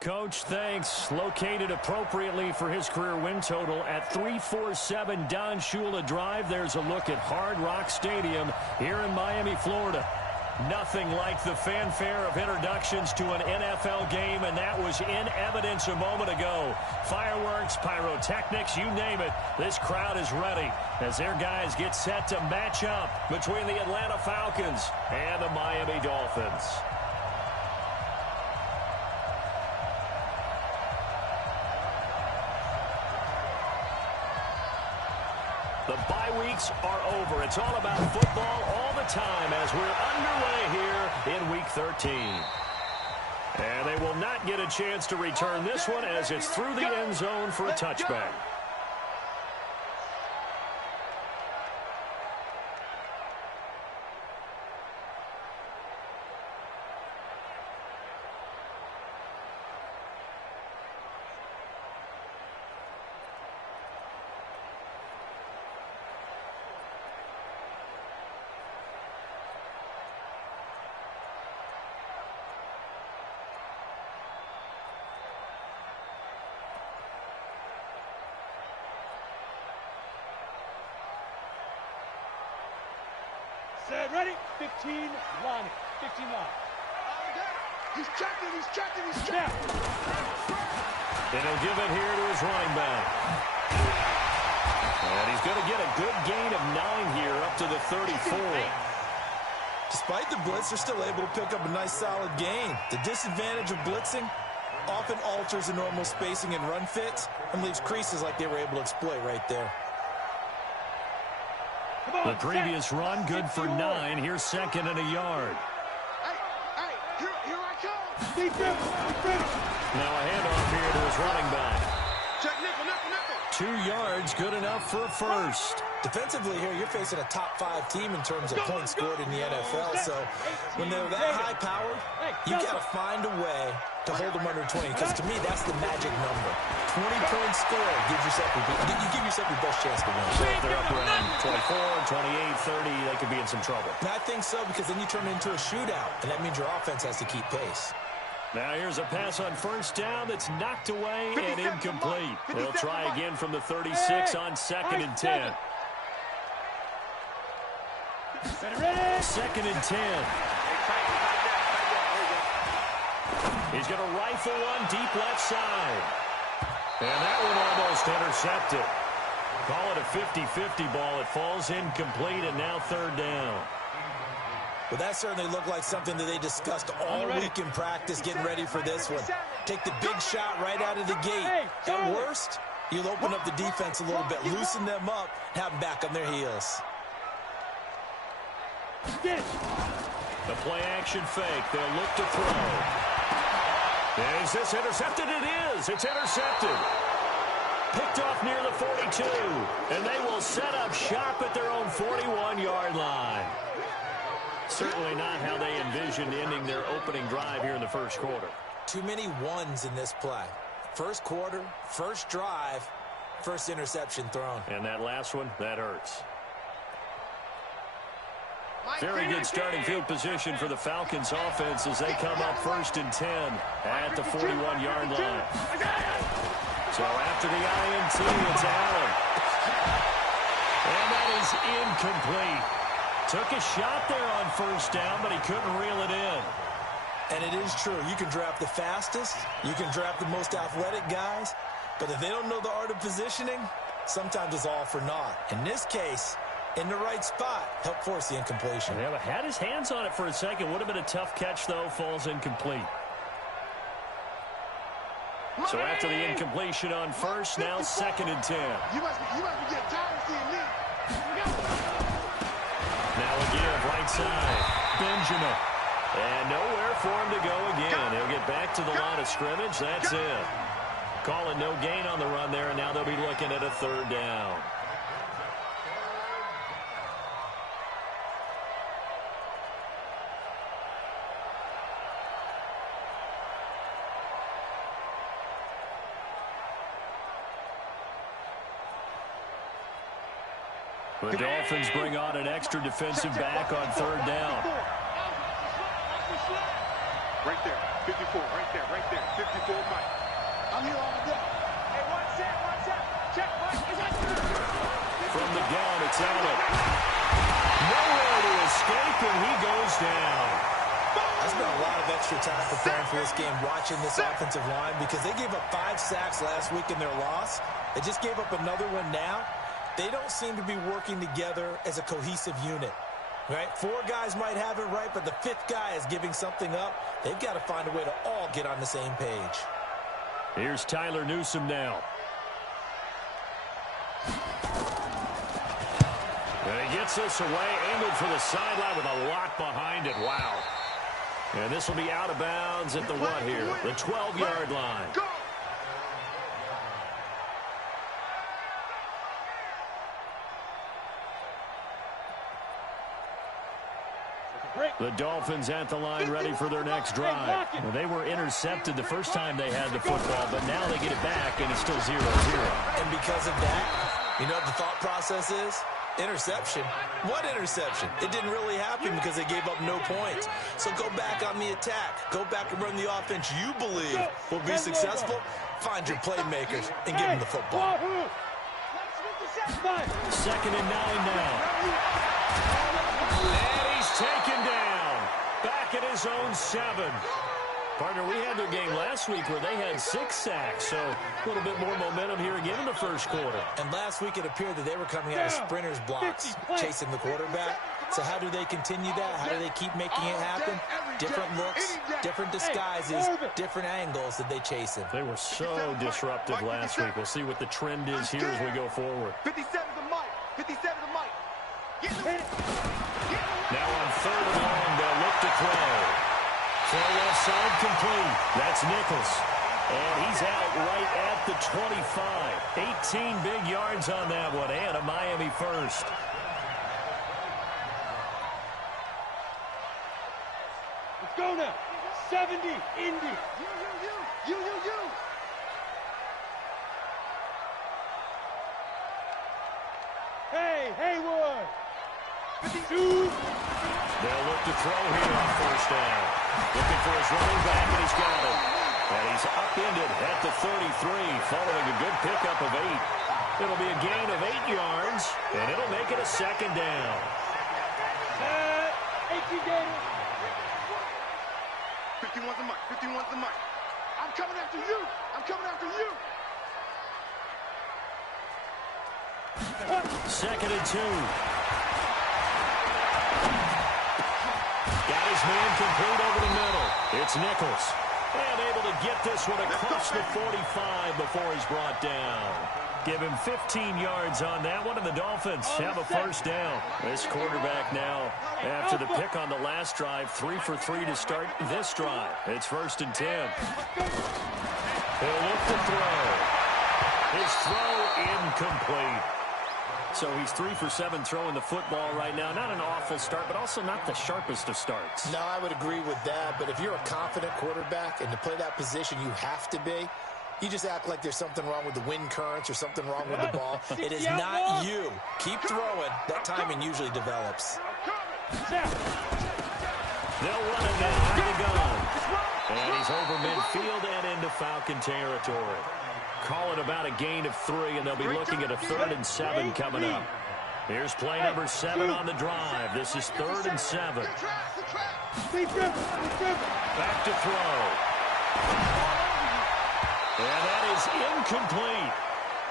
Coach, thanks. Located appropriately for his career win total at 347 Don Shula Drive. There's a look at Hard Rock Stadium here in Miami, Florida. Nothing like the fanfare of introductions to an NFL game, and that was in evidence a moment ago. Fireworks, pyrotechnics, you name it. This crowd is ready as their guys get set to match up between the Atlanta Falcons and the Miami Dolphins. The bye weeks are over. It's all about football all the time as we're underway here in Week 13. And they will not get a chance to return this one as it's through the end zone for a touchback. Ready? 15 line. 15 line. He's checking. And he'll give it here to his running back. And he's going to get a good gain of 9 here up to the 34. Despite the blitz, they're still able to pick up a nice solid gain. The disadvantage of blitzing often alters the normal spacing and run fits and leaves creases like they were able to exploit right there. The previous run, good for 9. Here's second and a yard. Hey, here I come. Defense. Now a handoff here to his running back. Check nickel. 2 yards, good enough for a first. Defensively here, you're facing a top 5 team in terms of points scored in the NFL. So when they're that high-powered, you got to find a way to hold them under 20. Because to me, that's the magic number. 20 points scored gives yourself you give yourself your best chance to win. So if they're up around 24, 28, 30, they could be in some trouble. And I think so, because then you turn it into a shootout, and that means your offense has to keep pace. Now here's a pass on first down that's knocked away and incomplete. They'll try again from the 36 on second and 10. Second and 10. He's going to rifle one deep left side. And that one almost intercepted. Call it a 50-50 ball. It falls incomplete, and now third down. Well, that certainly looked like something that they discussed all week in practice getting ready for this one. Take the big shot right out of the gate. At worst, you'll open up the defense a little bit, loosen them up, have them back on their heels. The play-action fake. They'll look to throw. Is this intercepted? It is. It's intercepted. Picked off near the 42. And they will set up shop at their own 41-yard line. Certainly not how they envisioned ending their opening drive here in the first quarter. Too many ones in this play. First quarter, first drive, first interception thrown. And that last one, that hurts. Very good starting field position for the Falcons offense as they come up first and 10 at the 41-yard line. So after the INT, it's Allen. And that is incomplete. Took a shot there on first down, but he couldn't reel it in. And it is true. You can draft the fastest. You can draft the most athletic guys. But if they don't know the art of positioning, sometimes it's all for naught. In this case, in the right spot, help force the incompletion. Yeah, but had his hands on it for a second. Would have been a tough catch, though. Falls incomplete. So after the incompletion on first, now second and 10. You must be getting tired of seeing me. Now a give, right side. Benjamin. And nowhere for him to go again. He'll get back to the line of scrimmage. That's it. Calling no gain on the run there, and now they'll be looking at a third down. The Dolphins bring on an extra defensive back on third down. Right there. 54, right there, 54, Mike. I'm here all day. Hey, one set. Check, Mike. From the gun, it's Allen. Nowhere to escape, and he goes down. I spent a lot of extra time preparing for this game, watching this offensive line, because they gave up 5 sacks last week in their loss. They just gave up another one now. They don't seem to be working together as a cohesive unit. Right? 4 guys might have it right, but the 5th guy is giving something up. They've got to find a way to all get on the same page. Here's Tyler Newsome now. And he gets this away, angled for the sideline with a lot behind it. Wow. And this will be out of bounds at the what here? The 12-yard line. Go! The Dolphins at the line, ready for their next drive. Well, they were intercepted the first time they had the football, but now they get it back, and it's still 0-0. And because of that, you know what the thought process is? Interception. What interception? It didn't really happen because they gave up no points. So go back on the attack. Go back and run the offense you believe will be successful. Find your playmakers and give them the football. 2nd and 9 now. And he's taken down. Back at his own 7. Partner, we had their game last week where they had 6 sacks, so a little bit more momentum here again in the first quarter. And last week it appeared that they were coming out of sprinters blocks, chasing the quarterback. So how do they continue that? How do they keep making it happen? Different looks, different disguises, different angles that they chase him. They were so disruptive last week. We'll see what the trend is here as we go forward. 57 to Mike. 57 to Mike. Now on 3rd and long, they'll look to throw. Throw left side complete. That's Nichols. And he's out right at the 25. 18 big yards on that one, and a Miami first. Let's go now. 70, Indy. You. Hey, Haywood. 52. They'll look to throw here on 1st down. Looking for his running back, and he's got it. And he's upended at the 33, following a good pickup of 8. It'll be a gain of 8 yards, and it'll make it a 2nd down. 18 games. 51 to Mike. 51 to Mike. I'm coming after you. 2nd and 2. Got his man complete over the middle. It's Nichols. And able to get this one across the 45 before he's brought down. Give him 15 yards on that one, and the Dolphins have a 1st down. This quarterback now, after the pick on the last drive, 3 for 3 to start this drive. It's 1st and 10. He'll look to throw. His throw incomplete. So he's 3 for 7 throwing the football right now. Not an awful start, but also not the sharpest of starts. No, I would agree with that. But if you're a confident quarterback and to play that position you have to be, you just act like there's something wrong with the wind currents or something wrong with the ball. It is not you. Keep throwing. That timing usually develops. They'll run it now to the gun. And he's over midfield and into Falcon territory. Call it about a gain of 3, and they'll be looking at a 3rd and 7 coming up. Here's play number 7 on the drive. This is 3rd and 7. Back to throw. And that is incomplete.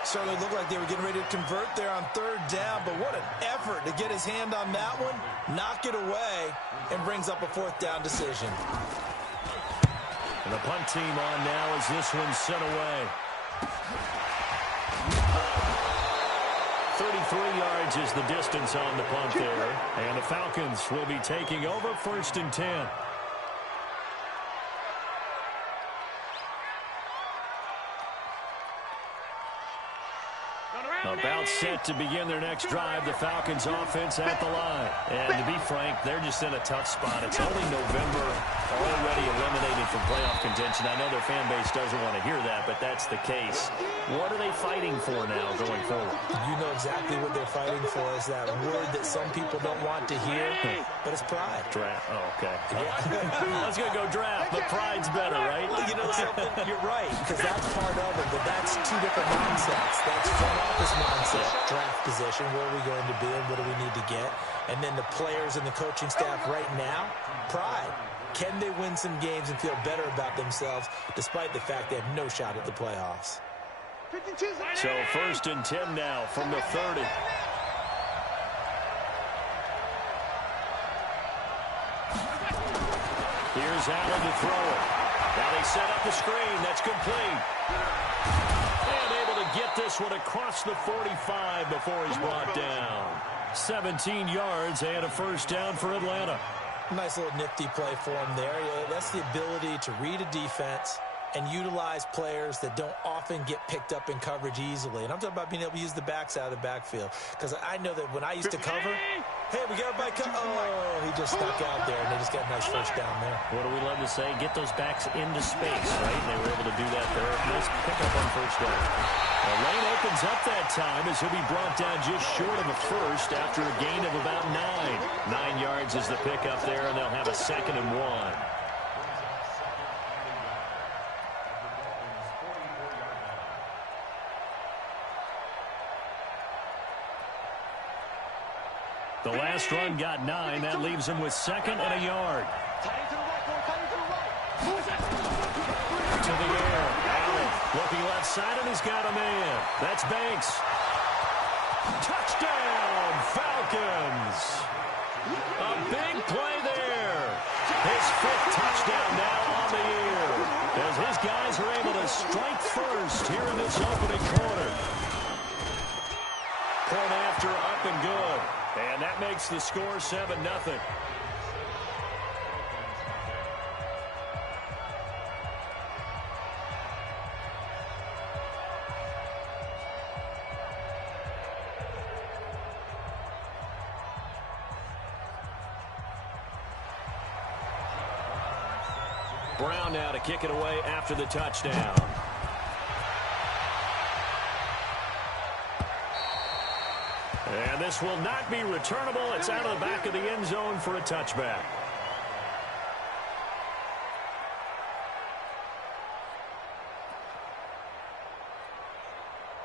Certainly looked like they were getting ready to convert there on 3rd down, but what an effort to get his hand on that one, knock it away, and brings up a 4th down decision. And the punt team on now as this one's sent away. 33 yards is the distance on the punt there. And the Falcons will be taking over 1st and 10. About set to begin their next drive, the Falcons offense at the line. And to be frank, they're just in a tough spot. It's only November, already eliminated from playoff contention. I know their fan base doesn't want to hear that, but that's the case. What are they fighting for now going forward? You know exactly what they're fighting for. Is that word that some people don't want to hear, but it's pride. Draft. Oh, okay. Yeah. I was going to go draft, but pride's better, right? Well, you know something? You're right, because that's part of it, but that's two different mindsets. That's front office mindset, draft position, where are we going to be and what do we need to get? And then the players and the coaching staff right now, pride. Can they win some games and feel better about themselves despite the fact they have no shot at the playoffs? So 1st and 10 now from the 30. Here's Allen to throw it. Now they set up the screen. That's complete. And able to get this one across the 45 before he's brought down. 17 yards and a first down for Atlanta. Nice little nifty play for him there. Yeah, that's the ability to read a defense and utilize players that don't often get picked up in coverage easily. And I'm talking about being able to use the backs out of the backfield. Because I know that when I used to cover, hey, we got everybody oh, he just stuck out there, and they just got a nice first down there. What do we love to say? Get those backs into space, right? And they were able to do that there. Nice pickup on first down. The lane opens up that time as he'll be brought down just short of a first after a gain of about 9. 9 yards is the pickup there, and they'll have a 2nd and 1. The last run got 9. That leaves him with 2nd and a yard. To the air. Allen looking left side, and he's got a man. That's Banks. Touchdown, Falcons. A big play there. His 5th touchdown now on the year, as his guys are able to strike first here in this opening quarter. Point after, up and good. And that makes the score 7-0. Brown now to kick it away after the touchdown. And this will not be returnable. It's out of the back of the end zone for a touchback.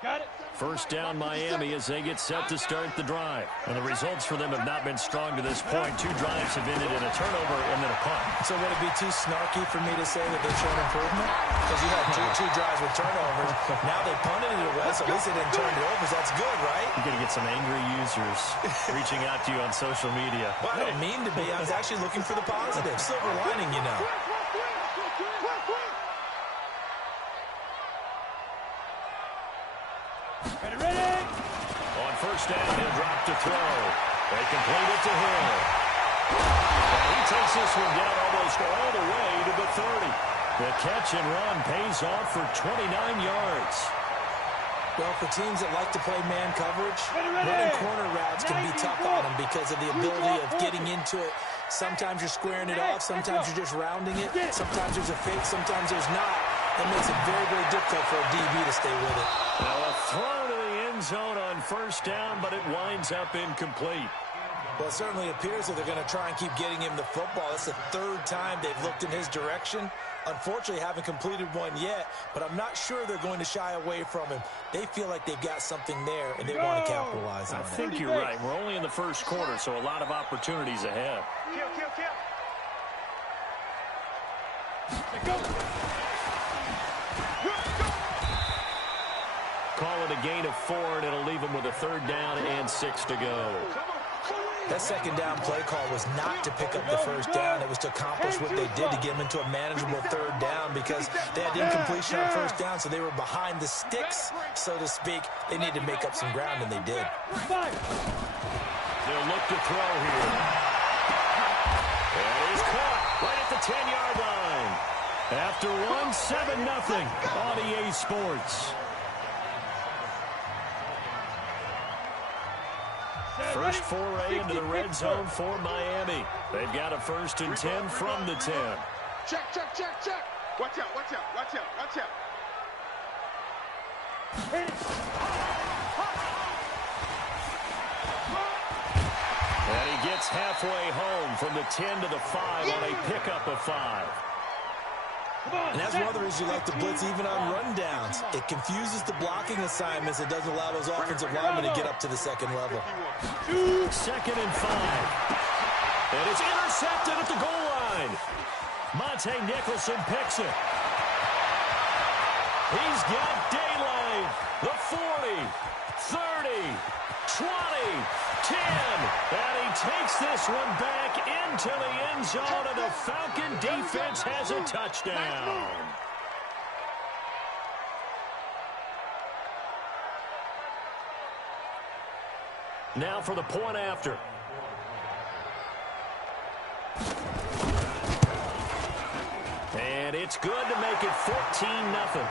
Got it. First down Miami as they get set to start the drive. And the results for them have not been strong to this point. 2 drives have ended in a turnover and then a punt. So would it be too snarky for me to say that they've shown improvement? Because you had two drives with turnovers. Now they punted it away, so at least they didn't turn it over. So that's good, right? You're going to get some angry users reaching out to you on social media. Well, I don't mean to be. I was actually looking for the positive. Silver lining, you know. Ready? On first down, he'll drop to throw. They complete it to Hill. And he takes this one down almost all the way to the 30. The catch and run pays off for 29 yards. Well, for teams that like to play man coverage, running corner routes can be tough on them because of the ability of getting into it. Sometimes you're squaring it off. Sometimes you're just rounding it. Sometimes there's a fake. Sometimes there's not. That makes it very, very difficult for a DB to stay with it. Now a throw to the end zone on first down, but it winds up incomplete. Well, it certainly appears that they're going to try and keep getting him the football. That's the 3rd time they've looked in his direction. Unfortunately, haven't completed one yet, but I'm not sure they're going to shy away from him. They feel like they've got something there, and they want to capitalize on it. I think you're right. We're only in the first quarter, so a lot of opportunities ahead. Call it a gain of 4, and it'll leave him with a 3rd down and 6 to go. That 2nd down play call was not to pick up the first down. It was to accomplish what they did to get them into a manageable 3rd down because they had incompletion on first down, so they were behind the sticks, so to speak. They needed to make up some ground, and they did. They'll look to throw here. And he's caught right at the 10-yard line. After one, 7-0 on EA Sports. First foray into the red zone for Miami. They've got a 1st and 10 from the 10. Check. Watch out. Hit it. And he gets halfway home from the 10 to the 5 on a pickup of 5. And that's one of the reasons you like to blitz even on rundowns. It confuses the blocking assignments. It doesn't allow those offensive linemen to get up to the second level. 2nd and 5. And it's intercepted at the goal line. Monte Nicholson picks it. He's got daylight. The 40, 30, 20, 10. And he takes this one back into the end zone, and the Falcon defense has a touchdown. Now for the point after. And it's good to make it 14-0.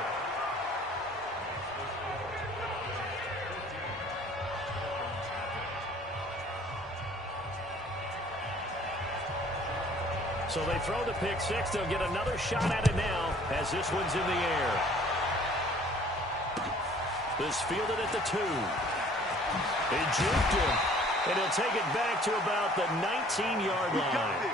So they throw the pick six. They'll get another shot at it now as this one's in the air. This fielded at the 2. They juked him, and he'll take it back to about the 19-yard line.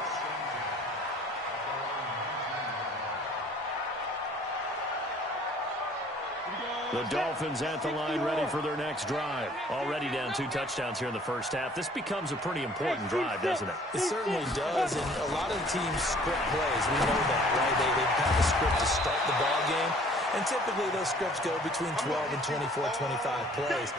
The Dolphins at the line ready for their next drive. Already down 2 touchdowns here in the first half. This becomes a pretty important drive, doesn't it? It certainly does, and a lot of the teams script plays. We know that, right? They have a script to start the ball game, and typically those scripts go between 12 and 24, 25 plays.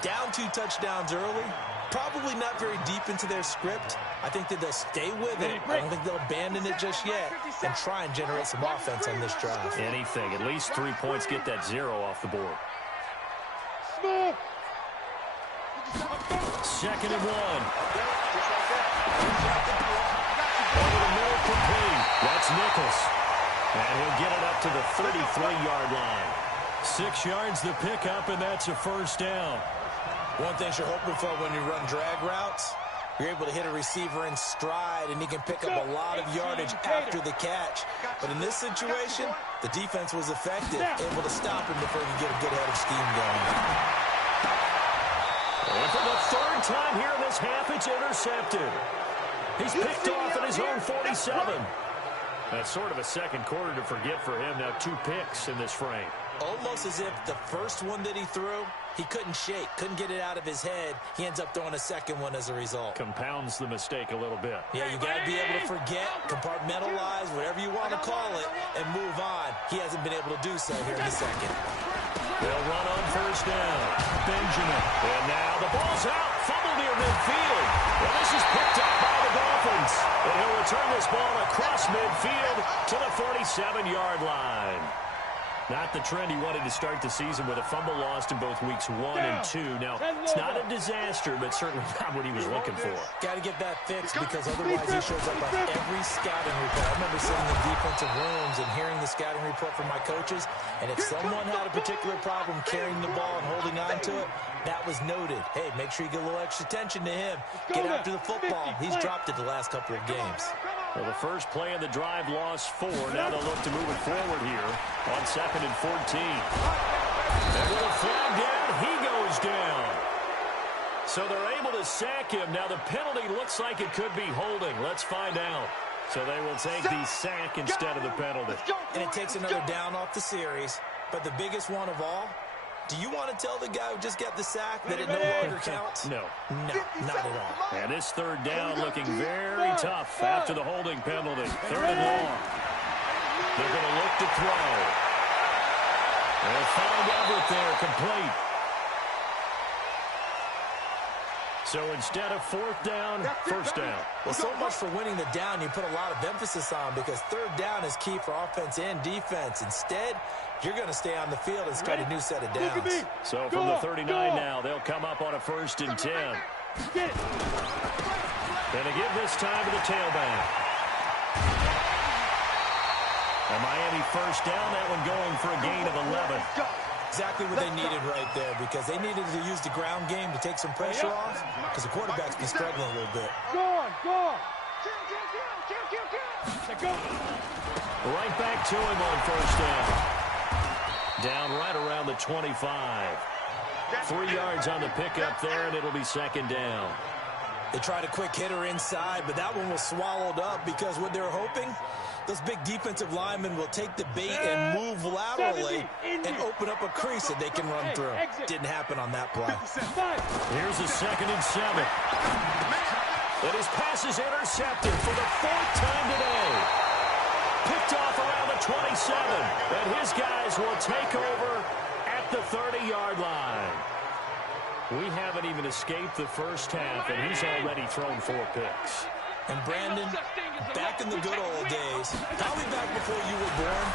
Down 2 touchdowns early, probably not very deep into their script. I think that they'll stay with it. I don't think they'll abandon it just yet and try and generate some offense on this drive. Anything. At least 3 points, get that 0 off the board. 2nd and 1. Over the middle, complete. That's Nichols. And he'll get it up to the 33-yard line. 6 yards the pickup, and that's a first down. One thing you're hoping for when you run drag routes, you're able to hit a receiver in stride, and he can pick up a lot of yardage after the catch. But in this situation, the defense was effective, able to stop him before he could get a good head of steam going. And for the 3rd time here in this half, it's intercepted. He's picked off at his own 47. That's sort of a second quarter to forget for him. Now 2 picks in this frame. Almost as if the first one that he threw, he couldn't shake, couldn't get it out of his head. He ends up throwing a second one as a result. Compounds the mistake a little bit. Yeah, you got to be able to forget, compartmentalize, whatever you want to call it, and move on. He hasn't been able to do so here in the second. They'll run on first down. Benjamin. And now the ball's out. Fumble near midfield. Well, this is picked up by the Dolphins. And he'll return this ball across midfield to the 47-yard line. Not the trend he wanted to start the season with a fumble lost in both weeks 1 and 2. Now, it's not a disaster, but certainly not what he was looking for. Got to get that fixed because otherwise he shows up on every scouting report. I remember sitting in defensive rooms and hearing the scouting report from my coaches, and if someone had a particular problem carrying the ball and holding on to it, that was noted. Hey, make sure you get a little extra attention to him. Get after the football. He's dropped it the last couple of games. Well, the first play of the drive lost 4. Now they'll look to move it forward here on 2nd and 14. And with a flag down, he goes down. So they're able to sack him. Now the penalty looks like it could be holding. Let's find out. So they will take the sack instead of the penalty. And it takes another down off the series. But the biggest one of all, do you want to tell the guy who just got the sack that it no longer counts? No. No, not at all. And this 3rd down looking very tough after the holding penalty. 3rd and long. They're going to look to throw. They'll find Everett there, complete. So instead of 4th down, 1st down. Well, so much for winning the down you put a lot of emphasis on because 3rd down is key for offense and defense. Instead, you're going to stay on the field and start a new set of downs. So from the 39 now, they'll come up on a 1st and 10. Going to give this time to the tailback. And Miami 1st down, that one going for a gain of 11. Exactly what they needed right there because they needed to use the ground game to take some pressure off because the quarterback's been struggling a little bit. Go on. Right back to him on 1st down. Down right around the 25. 3 yards on the pickup there, and it'll be second down. They tried a quick hitter inside, but that one was swallowed up because what they're hoping, those big defensive linemen will take the bait and move laterally and open up a crease that they can run through. Didn't happen on that play. Here's a 2nd and 7. And his pass is intercepted for the 4th time today. Picked off around the 27. And his guys will take over at the 30-yard line. We haven't even escaped the first half, and he's already thrown 4 picks. And Brandon, back in the good old days, probably back before you were born,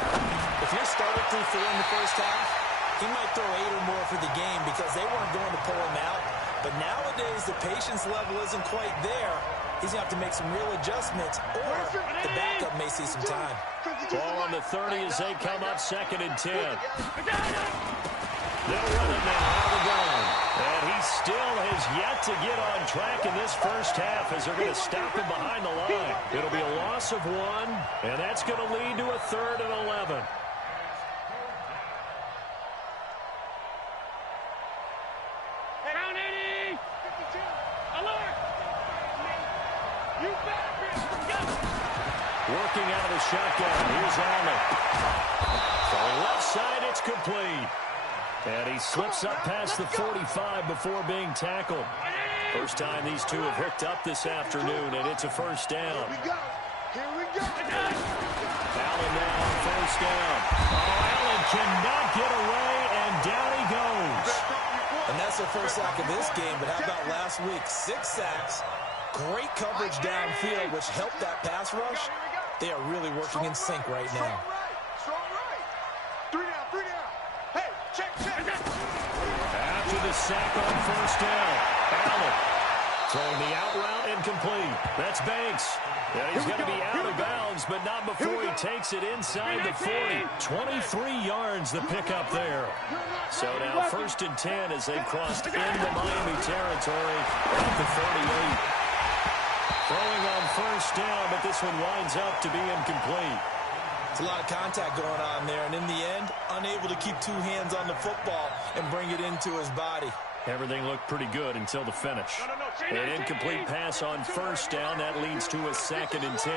if your starter threw 4 in the first half, he might throw 8 or more for the game because they weren't going to pull him out. But nowadays, the patience level isn't quite there. He's going to have to make some real adjustments, or the backup may see some time. Ball on the 30 as they come up 2nd and 10. They'll run it now out of the gun. And he still has yet to get on track in this first half as they're going to stop him behind the line. It'll be a loss of 1, and that's going to lead to a 3rd and 11. Round 80. Alert. You back. Working out of the shotgun. Here's Allen. From the left side, it's complete. And he slips up past the 45 before being tackled. First time these two have hooked up this afternoon, and it's a first down. Here we go. Allen now on first down. Oh, Allen cannot get away, and down he goes. And that's their first sack of this game, but how about last week? 6 sacks, great coverage downfield, which helped that pass rush. They are really working in sync right now. Strong right. 3 down, 3 down. Hey, check. After the sack on first down, Allen throwing the out route incomplete. That's Banks. And he's going to be out of bounds, but not before he takes it inside the 40. 23 yards the pickup there. So now 1st and 10 as they've crossed into Miami territory at the 38. Throwing on first down, but this one winds up to be incomplete. It's a lot of contact going on there, and in the end, unable to keep 2 hands on the football and bring it into his body. Everything looked pretty good until the finish. An incomplete pass on first down. That leads to a 2nd and 10.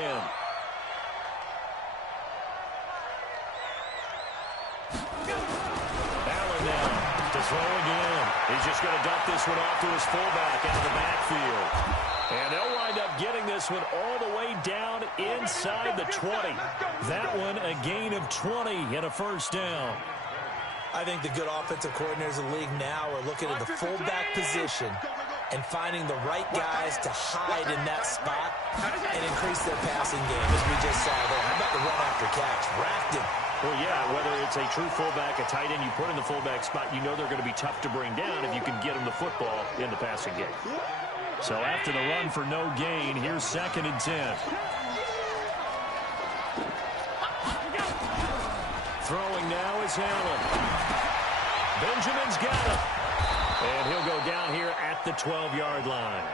Allen now to throw again. He's just going to dump this one off to his fullback out of the backfield. And they'll wind up getting this one all the way down inside the 20. That one a gain of 20 and a first down. I think the good offensive coordinators in the league now are looking at the fullback position and finding the right guys to hide in that spot and increase their passing game, as we just saw there. How about the run after catch? Racked him. Well, yeah, whether it's a true fullback, a tight end you put in the fullback spot, you know they're going to be tough to bring down if you can get them the football in the passing game. So after the run for no gain, here's 2nd and 10. Throwing now is Allen. Benjamin's got it. And he'll go down here at the 12-yard line.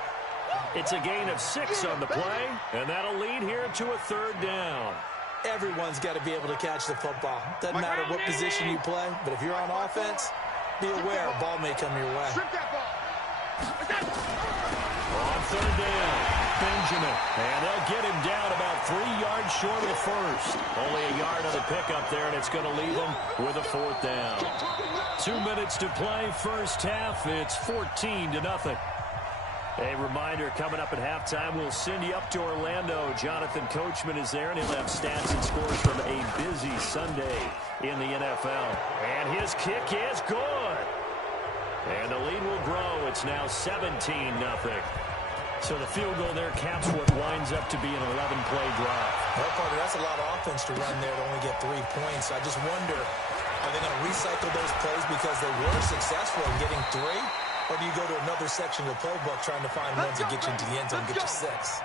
It's a gain of 6 on the play, and that'll lead here to a 3rd down. Everyone's got to be able to catch the football. Doesn't matter what position you play, but if you're on offense, be aware a ball may come your way. On 3rd down, Benjamin. And they'll get him down about 3 yards short of the first. Only a yard on the pickup there, and it's going to leave him with a 4th down. 2 minutes to play, first half. It's 14-0. A reminder, coming up at halftime, we'll send you up to Orlando. Jonathan Coachman is there, and he'll have stats and scores from a busy Sunday in the NFL. And his kick is good. And the lead will grow. It's now 17-0. So the field goal there caps what winds up to be an 11-play drive. Well, Carter, that's a lot of offense to run there to only get 3 points. I just wonder, are they going to recycle those plays because they were successful in getting 3? Or do you go to another section of the playbook trying to find ones that get you into the end zone and get you 6?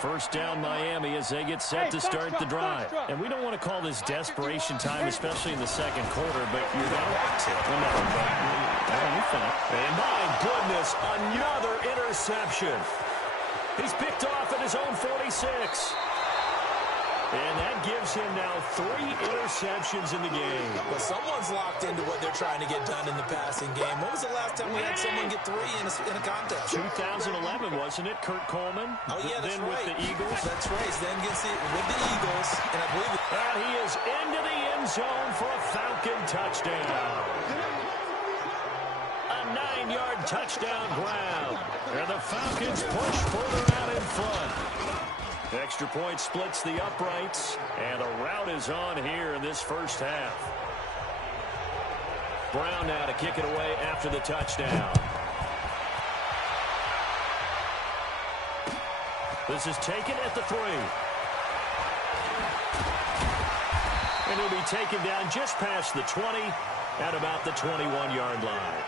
First down Miami as they get set to start the drive. And we don't want to call this desperation time, especially in the second quarter, but you don't want to. And my goodness, another interception. He's picked off at his own 46. And that gives him now 3 interceptions in the game. Well, someone's locked into what they're trying to get done in the passing game. When was the last time we had someone get 3 in a contest? 2011, wasn't it? Kurt Coleman. Oh, yeah, that's right. With the Eagles. That's right. Then gets it with the Eagles. And I believe it. And he is into the end zone for a Falcon touchdown. A 9-yard touchdown grab. And the Falcons push further out in front. Extra point splits the uprights, and a rout is on here in this first half. Brown now to kick it away after the touchdown. This is taken at the 3. And he'll be taken down just past the 20 at about the 21-yard line.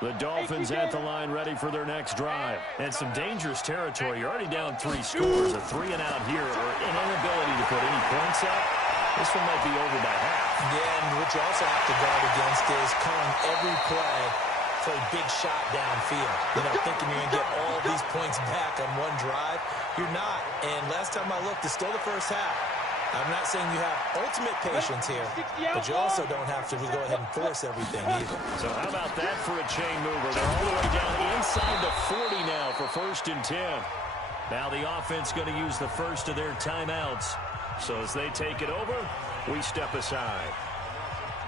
The Dolphins at the line ready for their next drive. And some dangerous territory. You're already down 3 scores. A 3 and out here, or an inability to put any points up. This one might be over by half. Yeah, and what you also have to guard against is calling every play for a big shot downfield. You know, thinking you're going to get all these points back on one drive. You're not. And last time I looked, it's still the first half. I'm not saying you have ultimate patience here, but you also don't have to go ahead and force everything either. So how about that for a chain mover? They're all the way down inside the 40 now for 1st and 10. Now the offense going to use the first of their timeouts. So as they take it over, we step aside.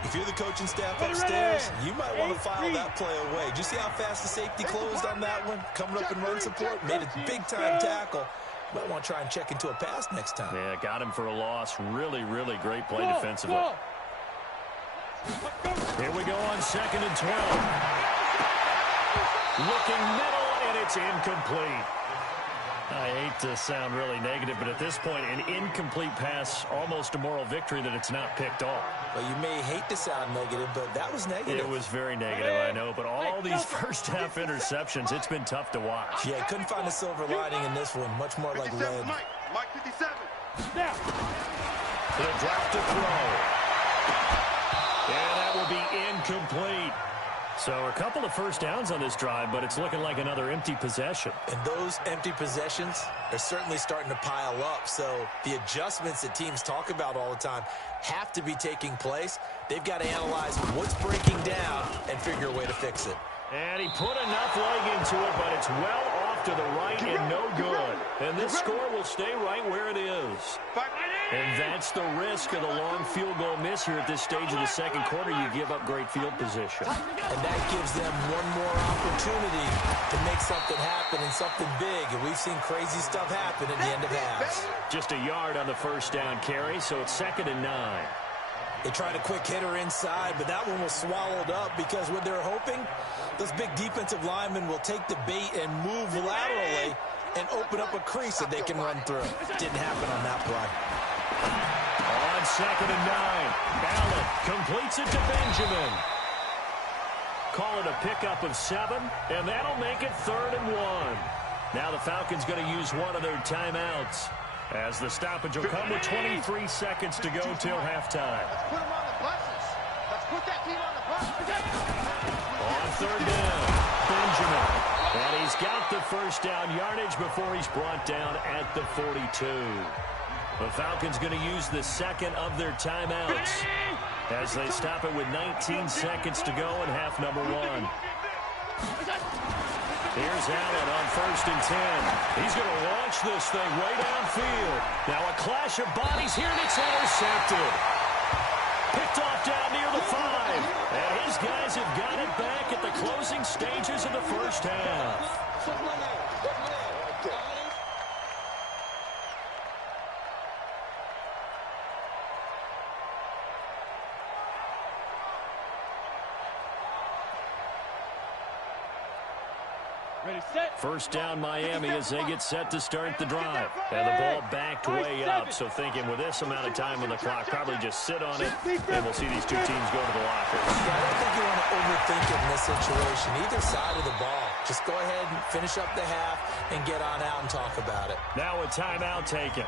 If you're the coaching staff upstairs, you might want to file that play away. Did you see how fast the safety closed on that one? Coming up in run support, made a big-time tackle. Might want to try and check into a pass next time. Yeah, got him for a loss. Really, really great play defensively. Here we go on 2nd and 12. Looking middle, and it's incomplete. I hate to sound really negative, but at this point, an incomplete pass, almost a moral victory that it's not picked off. Well, you may hate to sound negative, but that was negative. It was very negative, I know, but all these first-half interceptions, it's been tough to watch. Yeah, couldn't find a silver lining in this one. Much more like lead. Mike 57. Now. The drop to throw. And that will be incomplete. So a couple of first downs on this drive, but it's looking like another empty possession. And those empty possessions are certainly starting to pile up. So the adjustments that teams talk about all the time have to be taking place. They've got to analyze what's breaking down and figure a way to fix it. And he put enough leg into it, but it's well off to the right and no good. And this score will stay right where it is. And that's the risk of the long field goal miss here at this stage of the second quarter. You give up great field position. And that gives them one more opportunity to make something happen and something big. And we've seen crazy stuff happen at the end of halves. Just a yard on the first down carry, so it's 2nd and 9. They tried a quick hitter inside, but that one was swallowed up because what they're hoping, those big defensive linemen will take the bait and move laterally and open up a crease that they can run through. Didn't happen on that play. On 2nd and 9, Allen completes it to Benjamin. Call it a pickup of 7, and that'll make it 3rd and 1. Now the Falcons going to use one of their timeouts, as the stoppage will come with 23 seconds to go till halftime. Let's put them on the buses. Let's put that team on the bus. On 3rd down, Benjamin. And he's got the first down yardage before he's brought down at the 42. The Falcons going to use the second of their timeouts as they stop it with 19 seconds to go in half number 1. Here's Allen on 1st and 10. He's going to launch this thing way downfield. Now a clash of bodies here, and it's intercepted. Picked off down near the 5. And his guys have got it back at the closing stages of the first half. Ready, set. First down Miami as they get set to start the drive. And the ball backed way up, so thinking with this amount of time on the clock, probably just sit on it, and we'll see these two teams go to the lockers. Yeah, I don't think you want to overthink it in this situation. Either side of the ball. Just go ahead and finish up the half and get on out and talk about it. Now a timeout taken.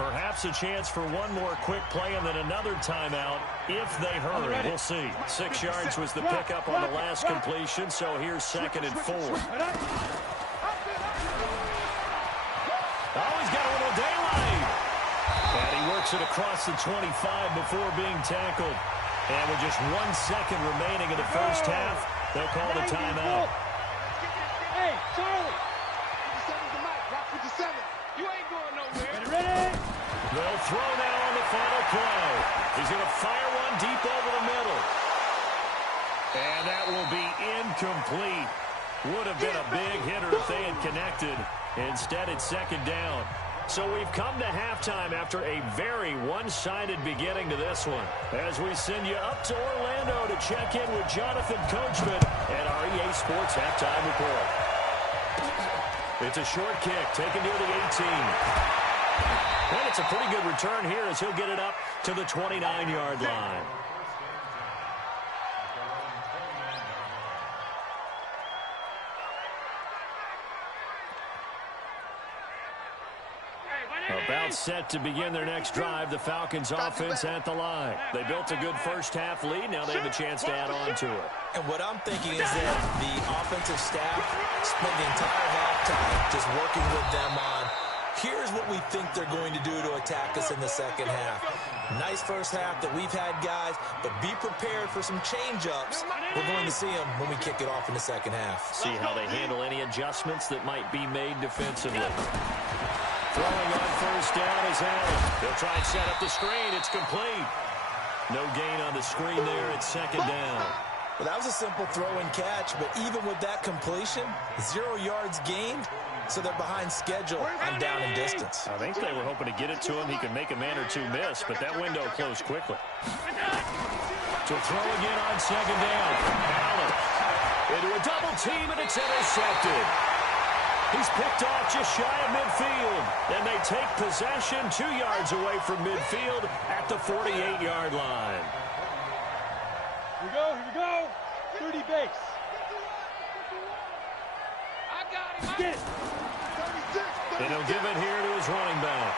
Perhaps a chance for one more quick play and then another timeout if they hurry. We'll see. 6 yards was the pickup on the last completion, so here's 2nd and 4. Oh, he's got a little daylight. And he works it across the 25 before being tackled. And with just 1 second remaining in the first half, they'll call the timeout. Hey, Charlie. You ain't going nowhere. Ready? They'll throw now on the final play. He's going to fire one deep over the middle. And that will be incomplete. Would have been a big hitter if they had connected. Instead, it's 2nd down. So we've come to halftime after a very one-sided beginning to this one. As we send you up to Orlando to check in with Jonathan Coachman at our EA Sports Halftime Report. It's a short kick taken near the 18. And it's a pretty good return here as he'll get it up to the 29-yard line. About set to begin their next drive, the Falcons offense at the line. They built a good first half lead. Now they have a chance to add on to it. And what I'm thinking is that the offensive staff spent the entire halftime just working with them on, here's what we think they're going to do to attack us in the second half. Nice first half that we've had, guys, but be prepared for some change-ups. We're going to see them when we kick it off in the second half. See how they handle any adjustments that might be made defensively. Throwing on first down is Allen. They'll try and set up the screen. It's complete. No gain on the screen there. It's 2nd down. Well, that was a simple throw and catch, but even with that completion, 0 yards gained, so they're behind schedule on down and distance. I think they were hoping to get it to him. He could make a man or two miss, but that window closed quickly. To throw again on 2nd down. Allen into a double team, and it's intercepted. He's picked off just shy of midfield, and they take possession 2 yards away from midfield at the 48-yard line. Here we go. 30 base. I got him. Get it. 36. And he'll give it here to his running back.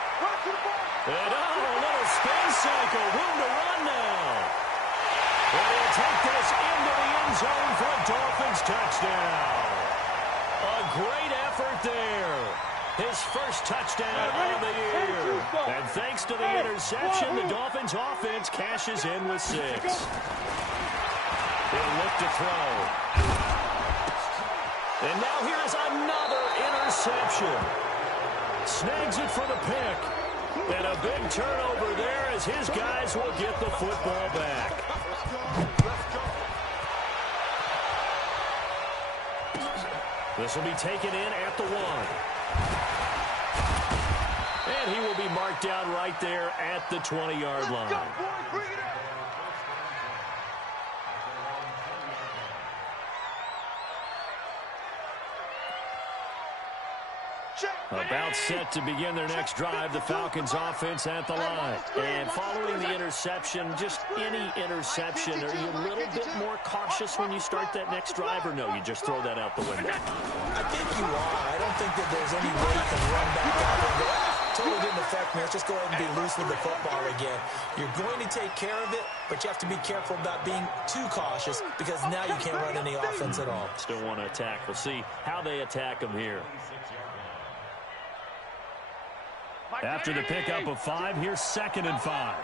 And a little spin cycle. Room to run now. And he'll take this into the end zone for a Dolphins touchdown. A great effort there. His first touchdown of the year. And thanks to the interception, the Dolphins offense cashes in with 6. He'll look to throw. And now here's another interception. Snags it for the pick. And a big turnover there as his guys will get the football back. This will be taken in at the 1. And he will be marked down right there at the 20-yard line. About set to begin their next drive, the Falcons offense at the line. And following the interception, just any interception, are you a little bit more cautious when you start that next drive, or no, you just throw that out the window? I think you are. I don't think that there's any way you can run back out and go, totally didn't affect me. Let's just go ahead and be loose with the football again. You're going to take care of it, but you have to be careful about being too cautious because now you can't run any offense at all. Still want to attack. We'll see how they attack them here. After the pickup of 5, here's 2nd and 5.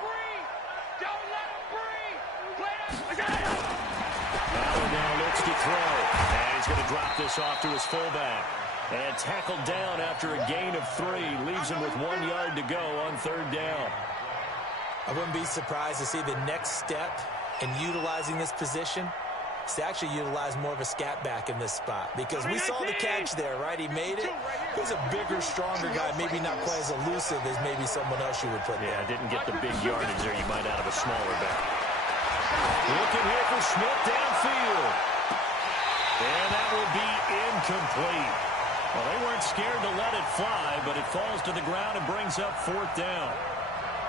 Allen now looks to throw. And he's going to drop this off to his fullback. And tackled down after a gain of 3. Leaves him with 1 yard to go on 3rd down. I wouldn't be surprised to see the next step in utilizing this position is to actually utilize more of a scat back in this spot. Because we saw the catch there, right? He made it. He's a bigger, stronger guy, maybe not quite as elusive as maybe someone else you would put there. Yeah, didn't get the big yardage there you might out of a smaller back. Looking here for Smith downfield. And that will be incomplete. Well, they weren't scared to let it fly, but it falls to the ground and brings up 4th down.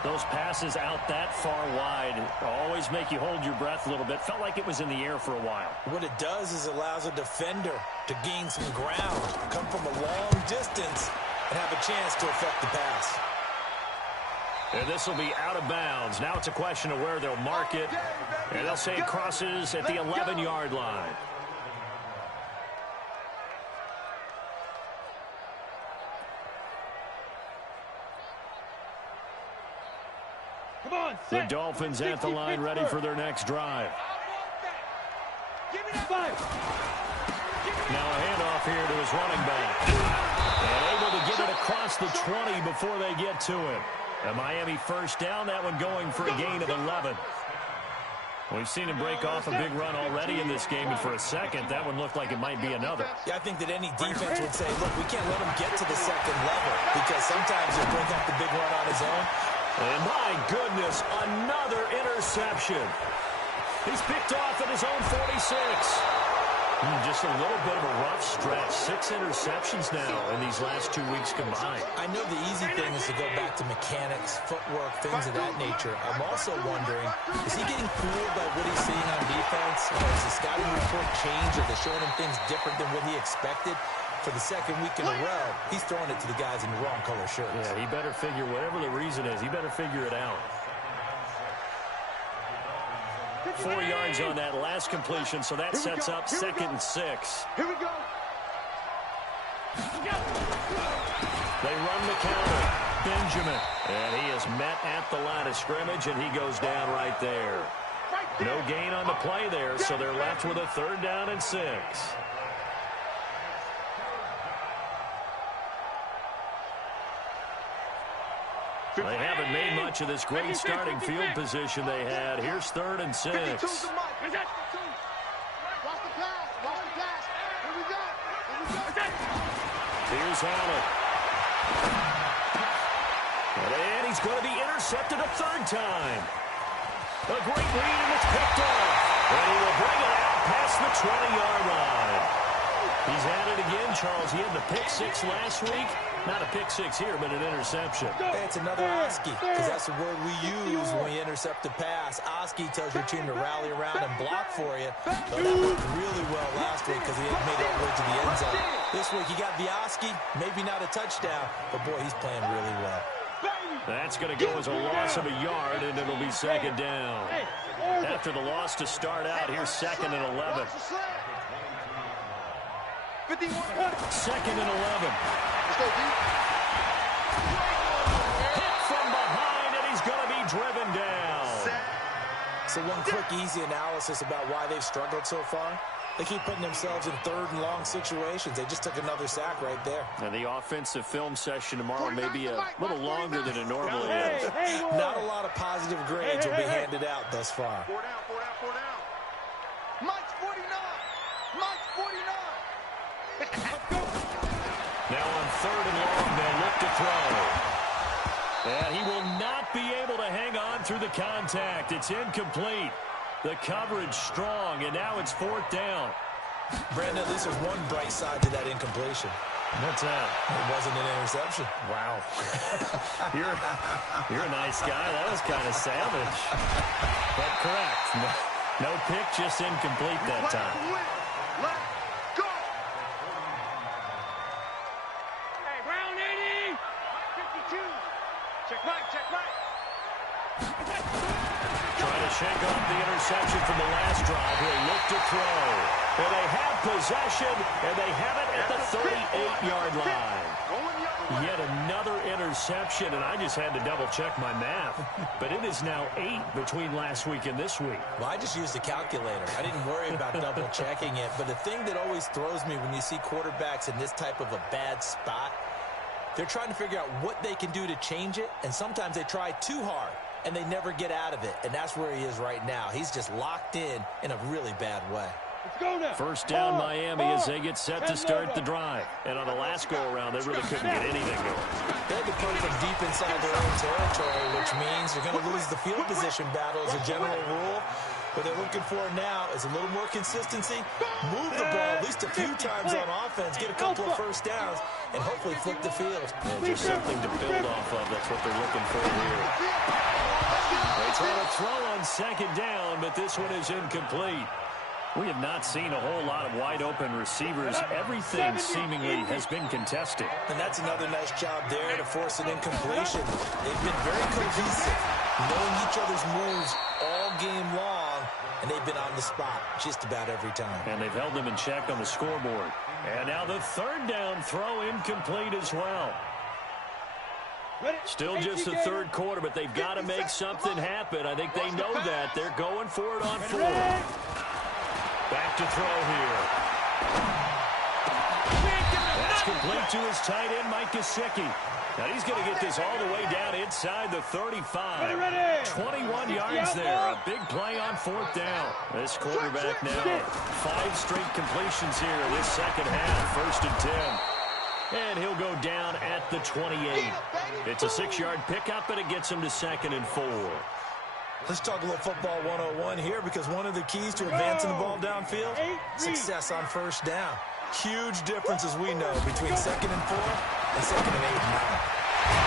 Those passes out that far wide always make you hold your breath a little bit. Felt like it was in the air for a while. What it does is allows a defender to gain some ground, come from a long distance, and have a chance to affect the pass. And this will be out of bounds. Now it's a question of where they'll mark it. And they'll say it crosses at the 11-yard line. Come on, The Dolphins at the line ready for their next drive. Give me that 5. Now a handoff here to his running back. And able to get it across the 20 before they get to him. A Miami first down, that one going for a gain of 11. We've seen him break off a big run already in this game, and for a second, that one looked like it might be another. Yeah, I think that any defense would say, look, we can't let him get to the second level because sometimes he'll break off the big run on his own. And my goodness, another interception. He's picked off at his own 46. Just a little bit of a rough stretch. 6 interceptions now in these last 2 weeks combined. I know the easy thing is to go back to mechanics, footwork, things of that nature. I'm also wondering, is he getting fooled by what he's seeing on defense? Or has the scouting report changed? Are they showing him things different than what he expected? For the second week in a row, he's throwing it to the guys in the wrong color shirts. Yeah, he better figure, whatever the reason is, he better figure it out. 4 yards on that last completion, so that sets up 2nd and 6. Here we go. They run the counter. Benjamin. And he is met at the line of scrimmage, and he goes down right there. No gain on the play there, so they're left with a 3rd down and 6. They haven't made much of this great starting field position they had. Here's 3rd and 6. Watch the pass. Watch the pass. Here we go. Here's Allen. And he's going to be intercepted a 3rd time. A great read, and it's picked off. And he will bring it out past the 20-yard line. He's at it again, Charles. He had the pick 6 last week. Not a pick 6 here, but an interception. Hey, it's another Oski, because that's the word we use when we intercept a pass. Oski tells your team to rally around and block for you. So that worked really well last week because he had made it all the way to the end zone. This week he got the Oski, maybe not a touchdown, but boy, he's playing really well. That's going to go as a loss of a yard, and it'll be 2nd down. After the loss to start out, here's 2nd and 11. 2nd and 11. Hit from behind, and he's going to be driven down. So one quick, easy analysis about why they've struggled so far. They keep putting themselves in 3rd and long situations. They just took another sack right there. And the offensive film session tomorrow may be a little longer than it normally is. Not a lot of positive grades will be handed out thus far. 4 down. Mike's 49. Now on 3rd and long, they'll look to throw. And he will not be able to hang on through the contact. It's incomplete. The coverage strong, and now it's 4th down. Brandon, at least there's one bright side to that incompletion. What's that? It wasn't an interception. Wow. You're a nice guy. That was kind of savage. But correct. No pick, just incomplete that time. Let's go. Hey, round 80. 52. Check Mike. Trying to shake off the interception from the last drive. He'll look to throw. And they have possession, and they have it at the 38-yard line. Yet another interception, and I just had to double-check my math. But it is now 8 between last week and this week. Well, I just used a calculator. I didn't worry about double-checking it. But the thing that always throws me when you see quarterbacks in this type of a bad spot, they're trying to figure out what they can do to change it, and sometimes they try too hard, and they never get out of it. And that's where he is right now. He's just locked in a really bad way. Let's go now. First down, Miami, as they get set to start the drive. And on the last go-around, they really couldn't get anything going. They had to play from deep inside their own territory, which means they're going to lose the field position battle as a general rule. What they're looking for now is a little more consistency, move the ball at least a few times on offense, get a couple of first downs, and hopefully flip the field. And just something to build off of. That's what they're looking for here. They try to throw on 2nd down, but this one is incomplete. We have not seen a whole lot of wide-open receivers. Everything seemingly has been contested. And that's another nice job there to force an incompletion. They've been very cohesive, knowing each other's moves all game long, and they've been on the spot just about every time. And they've held them in check on the scoreboard. And now the third down throw incomplete as well. Still just the third quarter, but they've got to make something happen. I think they know that. They're going for it on fourth. Back to throw here. That's complete to his tight end, Mike Gesicki. Now he's going to get this all the way down inside the 35. 21 yards there. A big play on fourth down. This quarterback now, 5 straight completions here this second half. 1st and 10. And he'll go down at the 28. It's a 6-yard pickup, and it gets him to 2nd and 4. Let's talk a little football 101 here, because one of the keys to advancing the ball downfield, success on first down. Huge difference, as we know, between 2nd and 4 and 2nd and 8 and 9.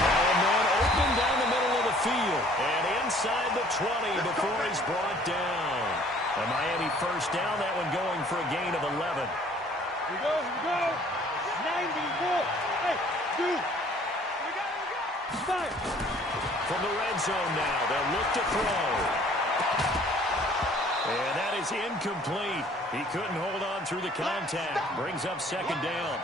Now a man open down the middle of the field and inside the 20 before he's brought down. A Miami first down, that one going for a gain of 11. Here we go. 94. Hey, dude. Fire. From the red zone now, they'll look to throw. And that is incomplete. He couldn't hold on through the contact. Brings up 2nd down.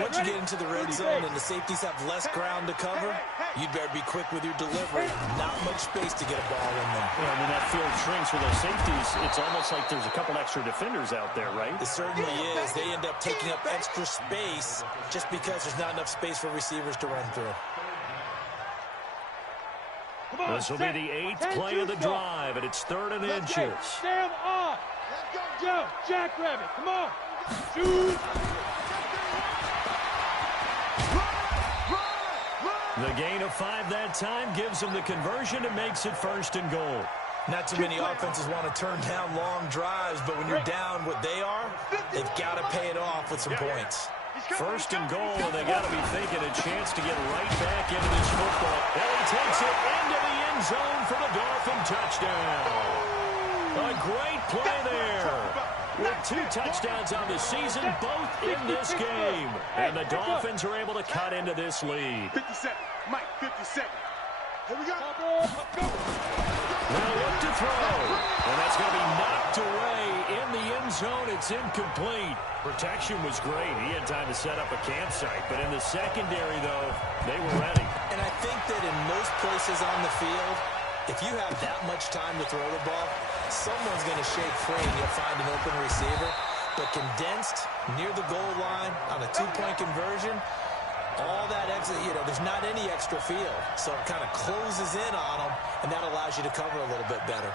Once you get into the red zone and the safeties have less ground to cover, you'd better be quick with your delivery. Not much space to get a ball in there. Yeah, when that field shrinks with those safeties, it's almost like there's a couple extra defenders out there, right? It certainly is. They end up taking up extra space just because there's not enough space for receivers to run through. This will be the 8th play of the drive, and it's 3rd and inches. Sam on. Joe, Jackrabbit, come on. Shoot. The gain of 5 that time gives them the conversion and makes it 1st and goal. Not too many offenses want to turn down long drives, but when you're down what they are, they've got to pay it off with some points. 1st and goal, and they got to be thinking a chance to get right back into this football. And he takes it into the end zone for the Dolphin touchdown. A great play there. With 2 touchdowns on the season, both in this game. And the Dolphins are able to cut into this lead. 57. Mike, 57. Here we go. They'll look to throw. And that's going to be knocked away in the end zone. It's incomplete. Protection was great. He had time to set up a campsite. But in the secondary, though, they were ready. And I think that in most places on the field, if you have that much time to throw the ball, someone's going to shake free and you'll find an open receiver. But condensed near the goal line on a 2-point conversion, all that exit, there's not any extra field. So it kind of closes in on them, and that allows you to cover a little bit better.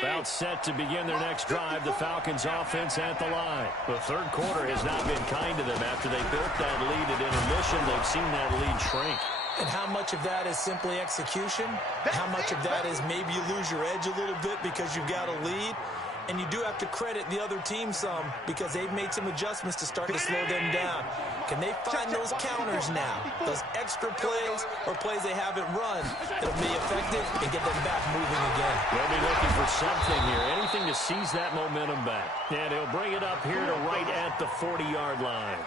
About set to begin their next drive, the Falcons offense at the line. The third quarter has not been kind to them. After they built that lead at intermission, they've seen that lead shrink. And how much of that is simply execution? How much of that is maybe you lose your edge a little bit because you've got a lead? And you do have to credit the other team some because they've made some adjustments to start to slow them down. Can they find those counters now? Those extra plays or plays they haven't run that'll be effective and get them back moving again. They'll be looking for something here, anything to seize that momentum back. And he'll bring it up here to right at the 40-yard line.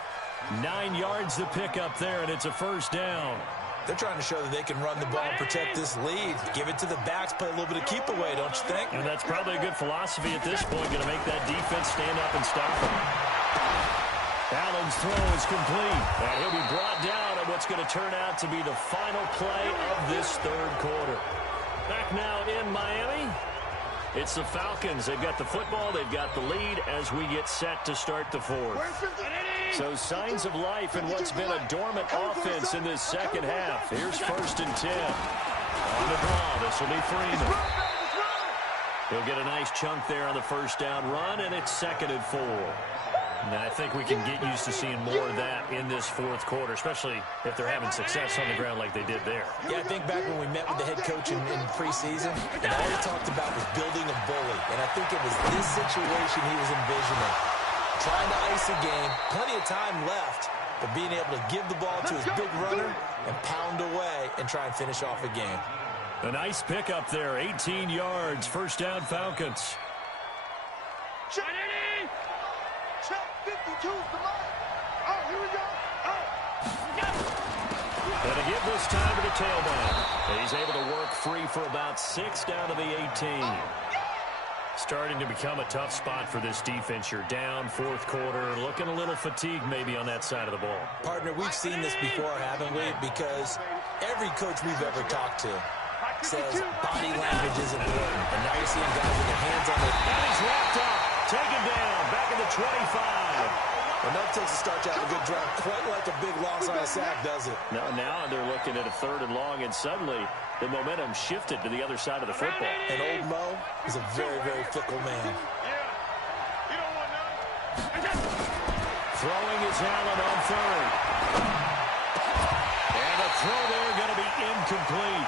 9 yards to pick up there, and it's a first down. They're trying to show that they can run the ball and protect this lead. Give it to the backs, play a little bit of keep away, don't you think? And that's probably a good philosophy at this point, going to make that defense stand up and stop them. Allen's throw is complete, and he'll be brought down at what's going to turn out to be the final play of this third quarter. Back now in Miami, it's the Falcons. They've got the football, they've got the lead as we get set to start the fourth. So signs of life in what's been a dormant offense in this second half. Here's 1st and 10. On the draw, this will be Freeman. He'll get a nice chunk there on the first down run, and it's 2nd and 4. And I think we can get used to seeing more of that in this fourth quarter, especially if they're having success on the ground like they did there. Yeah, I think back when we met with the head coach in preseason, and all he talked about was building a bully. And I think it was this situation he was envisioning. Trying to ice a game, plenty of time left, but being able to give the ball to his big runner and pound away and try and finish off a game. A nice pickup there, 18 yards, first down Falcons. Check 52's the line. Oh, here we go. And to give this time to the tailback. He's able to work free for about 6 down to the 18. Starting to become a tough spot for this defense. You're down fourth quarter, looking a little fatigued maybe on that side of the ball. Partner, we've seen this before, haven't we? Because every coach we've ever talked to says body language is important. And now you're seeing guys with their hands on their... And he's wrapped up. Taken down. Back at the 25. Enough takes to start you out a good drive. Quite like a big loss on a sack, does it? Now they're looking at a 3rd and long, and suddenly the momentum shifted to the other side of the football. And old Mo is a very, very fickle man. Throwing is Allen on 3rd. And the throw there going to be incomplete.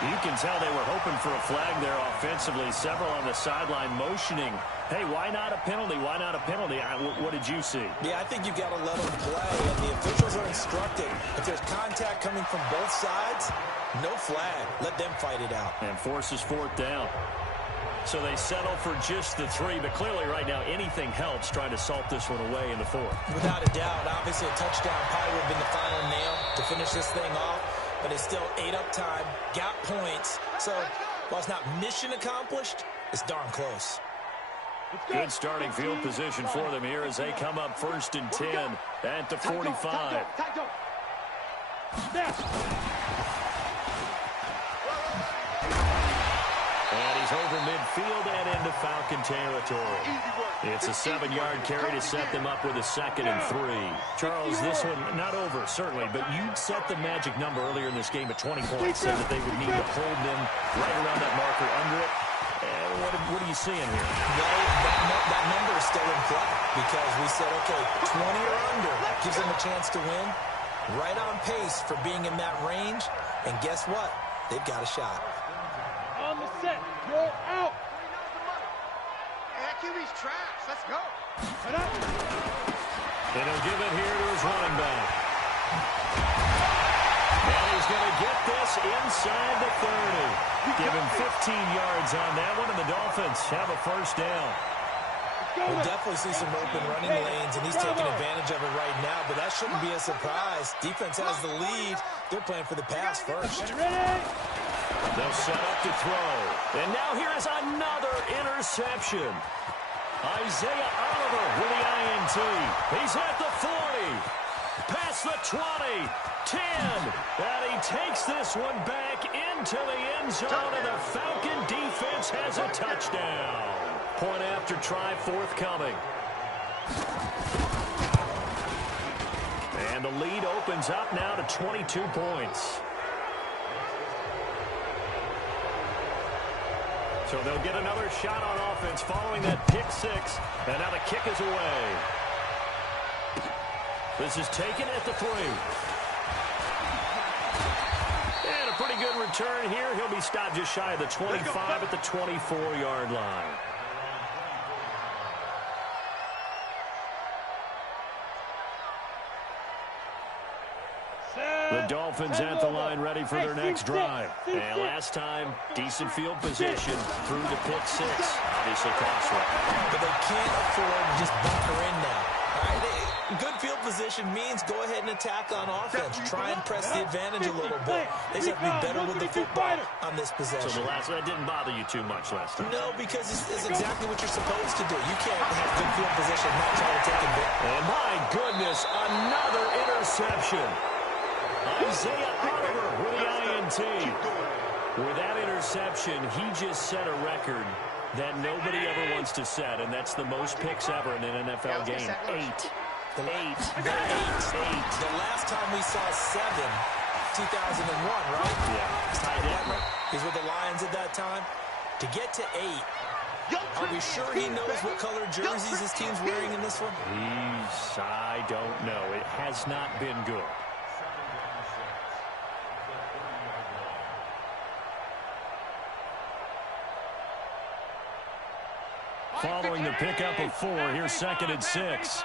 You can tell they were hoping for a flag there offensively. Several on the sideline motioning. Hey, why not a penalty? Why not a penalty? What did you see? Yeah, I think you've got to let them play, and the officials are instructed. If there's contact coming from both sides, no flag. Let them fight it out. And forces 4th down. So they settle for just the 3, but clearly right now anything helps trying to salt this one away in the 4th. Without a doubt, obviously a touchdown probably would have been the final nail to finish this thing off. But it's still 8 up time, got points. So while it's not mission accomplished, it's darn close. Good starting field position for them here as they come up 1st and 10 at the 45. And he's over midfield and into Falcon territory. It's a 7-yard carry to set them up with a 2nd and 3. Charles, this one not over, certainly, but you set the magic number earlier in this game at 20 points, said that they would need to hold them right around that marker under it. What are you seeing here? Well, that number is still in play because we said, okay, 20 or under gives them a chance to win. Right on pace for being in that range. And guess what? They've got a shot. On the set. Roll out. QB's trash. Let's go. And he'll give it here to his running back. And he's going to get this inside the 30. Give him 15 yards on that one, and the Dolphins have a 1st down. We'll definitely see some open running lanes, and he's taking advantage of it right now, but that shouldn't be a surprise. Defense has the lead. They're playing for the pass first. They'll set up to throw. And now here is another interception. Isaiah Oliver with the INT. He's at the 40. Past the 20. 10. And he takes this one back into the end zone, and the Falcon defense has a touchdown. Point after try forthcoming. And the lead opens up now to 22 points. So they'll get another shot on offense following that pick 6. And now the kick is away. This is taken at the 3. And a pretty good return here. He'll be stopped just shy of the 25 at the 24-yard line. The Dolphins at the line ready for their next drive. And last time, decent field position through the pick 6. Obviously costly. But they can't afford to just bunker in now. All right, good field position means go ahead and attack on offense. Try and press the advantage a little bit. They just have to be better with the football on this possession. So the last one didn't bother you too much last time? No, because it's exactly what you're supposed to do. You can't have good field position and not try to take advantage. And my goodness, another interception. Isaiah Oliver with the INT. With that interception, he just set a record that nobody ever wants to set, and that's the most picks ever in an NFL game. 8. The last time we saw 7, 2001, right? Yeah. He's with the Lions at that time. To get to 8, Are we sure he knows what color jerseys his team's wearing in this one? I don't know. It has not been good. Following the pickup of 4, here's 2nd and 6.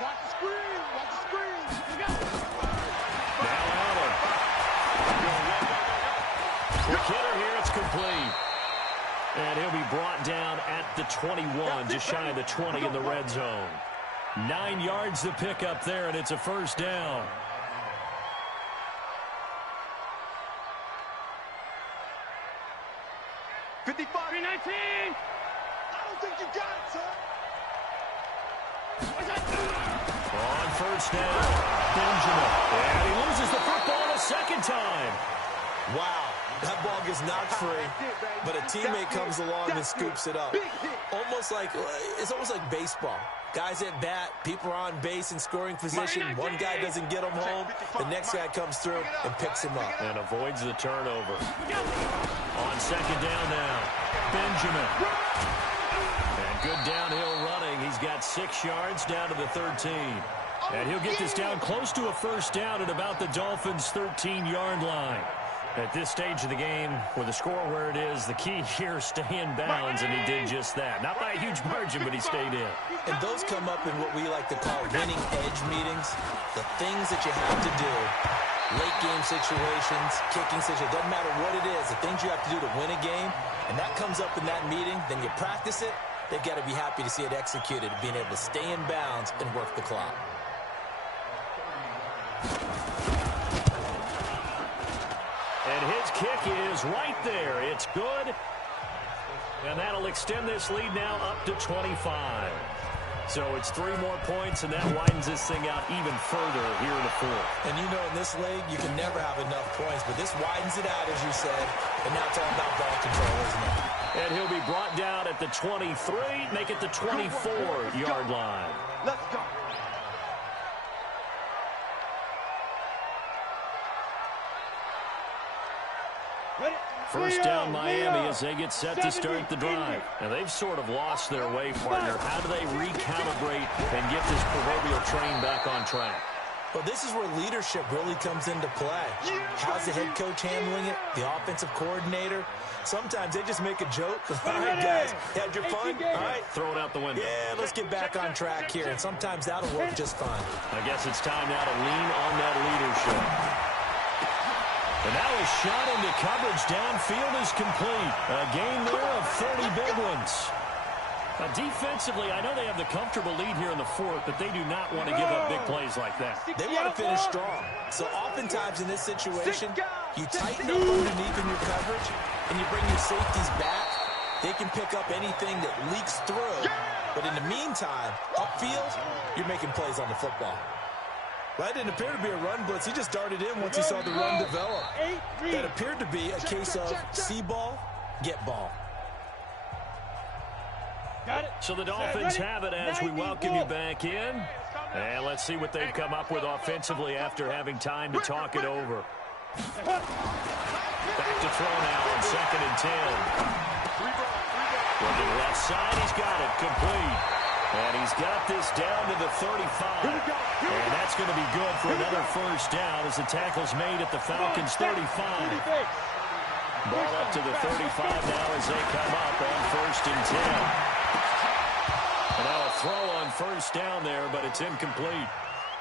Watch the screen. Watch the screen. Now Allen. Quick hitter here. It's complete. And he'll be brought down at the 21, just shy of the 20 in the red zone. 9 yards to pick up there, and it's a first down. $55. 319. I don't think you got it, sir. On first down, Benjamin. And he loses the football a second time. Wow, that ball gets knocked free, but a teammate comes along and scoops it up. It's almost like baseball. Guys at bat, people are on base in scoring position. One guy doesn't get him home. The next guy comes through and picks him up. And avoids the turnover. On second down now, Benjamin. And good downhill running. He's got 6 yards down to the 13. And he'll get this down close to a first down at about the Dolphins' 13-yard line. At this stage of the game, with the score where it is, the key here is stay in bounds, and he did just that. Not by a huge margin, but he stayed in. And those come up in what we like to call winning edge meetings. The things that you have to do, late game situations, kicking situations, doesn't matter what it is, the things you have to do to win a game, and that comes up in that meeting, then you practice it, they've got to be happy to see it executed, being able to stay in bounds and work the clock. And his kick is right there. It's good. And that'll extend this lead now up to 25. So it's 3 more points, and that widens this thing out even further here in the 4th. And you know, in this league, you can never have enough points, but this widens it out, as you said, and now it's all about ball control, isn't it? And he'll be brought down at the 23, make it the 24-yard line. Let's go. First down Miami as they get set to start the drive. And they've sort of lost their way, partner. How do they recalibrate and get this proverbial train back on track? Well, this is where leadership really comes into play. How's the head coach handling it? The offensive coordinator? Sometimes they just make a joke. All right, guys, had your fun? All right. Throw it out the window. Yeah, let's get back on track here. And sometimes that'll work just fine. I guess it's time now to lean on that leadership. And now a shot into coverage downfield is complete. A gain there of 30 big ones. Now, defensively, I know they have the comfortable lead here in the 4th, but they do not want to give up big plays like that. They want to finish strong. So oftentimes in this situation, you tighten up underneath in your coverage, and you bring your safeties back. They can pick up anything that leaks through. But in the meantime, upfield, you're making plays on the football. That didn't appear to be a run blitz. He just darted in once he saw the run develop. That appeared to be a case of see ball, get ball. Got it. So the Dolphins have it as we welcome you back in. And let's see what they've come up with offensively after having time to talk it over. Back to throw now on 2nd and 10. Looking left side, he's got it complete. And he's got this down to the 35. And that's going to be good for another first down as the tackle's made at the Falcons' 35. Ball up to the 35 now as they come up on 1st and 10. And now a throw on first down there, but it's incomplete.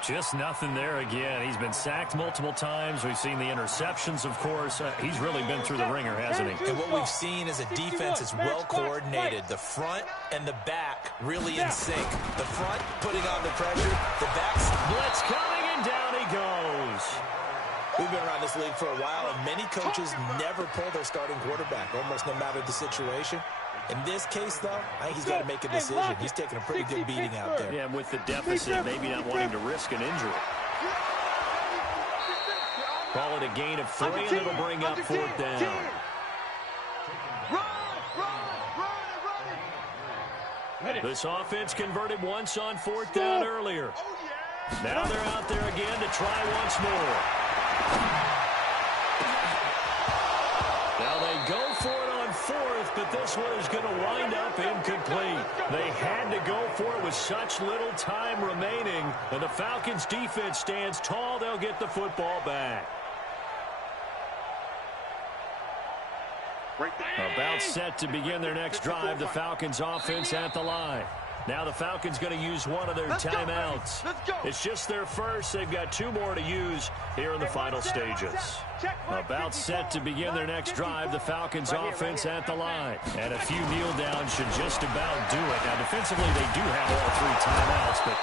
Just nothing there again. He's been sacked multiple times. We've seen the interceptions, of course. He's really been through the ringer, hasn't he? And what we've seen is a defense that's well coordinated. The front and the back really in sync. The front putting on the pressure. The back's blitz coming, and down he goes. We've been around this league for a while, and many coaches never pull their starting quarterback, almost no matter the situation. In this case, though, I think he's got to make a decision. He's taking a pretty good beating out there. Yeah, and with the deficit, maybe not wanting to risk an injury. Call it a gain of 3, and it'll bring up 4th down. This offense converted once on 4th down earlier. Now they're out there again to try once more. Now they go for it on 4th, but this one is going to wind up incomplete. They had to go for it with such little time remaining, and the Falcons' defense stands tall. They'll get the football back. About set to begin their next drive, the Falcons offense at the line. Now the Falcons going to use one of their timeouts. It's just their first. They've got 2 more to use here in the final stages. About set to begin their next drive, the Falcons offense at the line. And a few kneel downs should just about do it. Now defensively they do have all 3 timeouts, but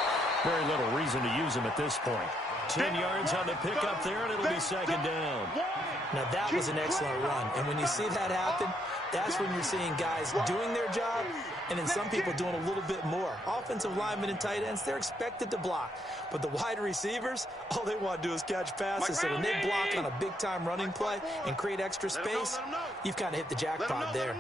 very little reason to use them at this point. 10 yards on the pickup there, and it'll be second down. Now, that was an excellent run. And when you see that happen, that's when you're seeing guys doing their job and then some people doing a little bit more. Offensive linemen and tight ends, they're expected to block. But the wide receivers, all they want to do is catch passes. So when they block on a big-time running play and create extra space, you've kind of hit the jackpot there.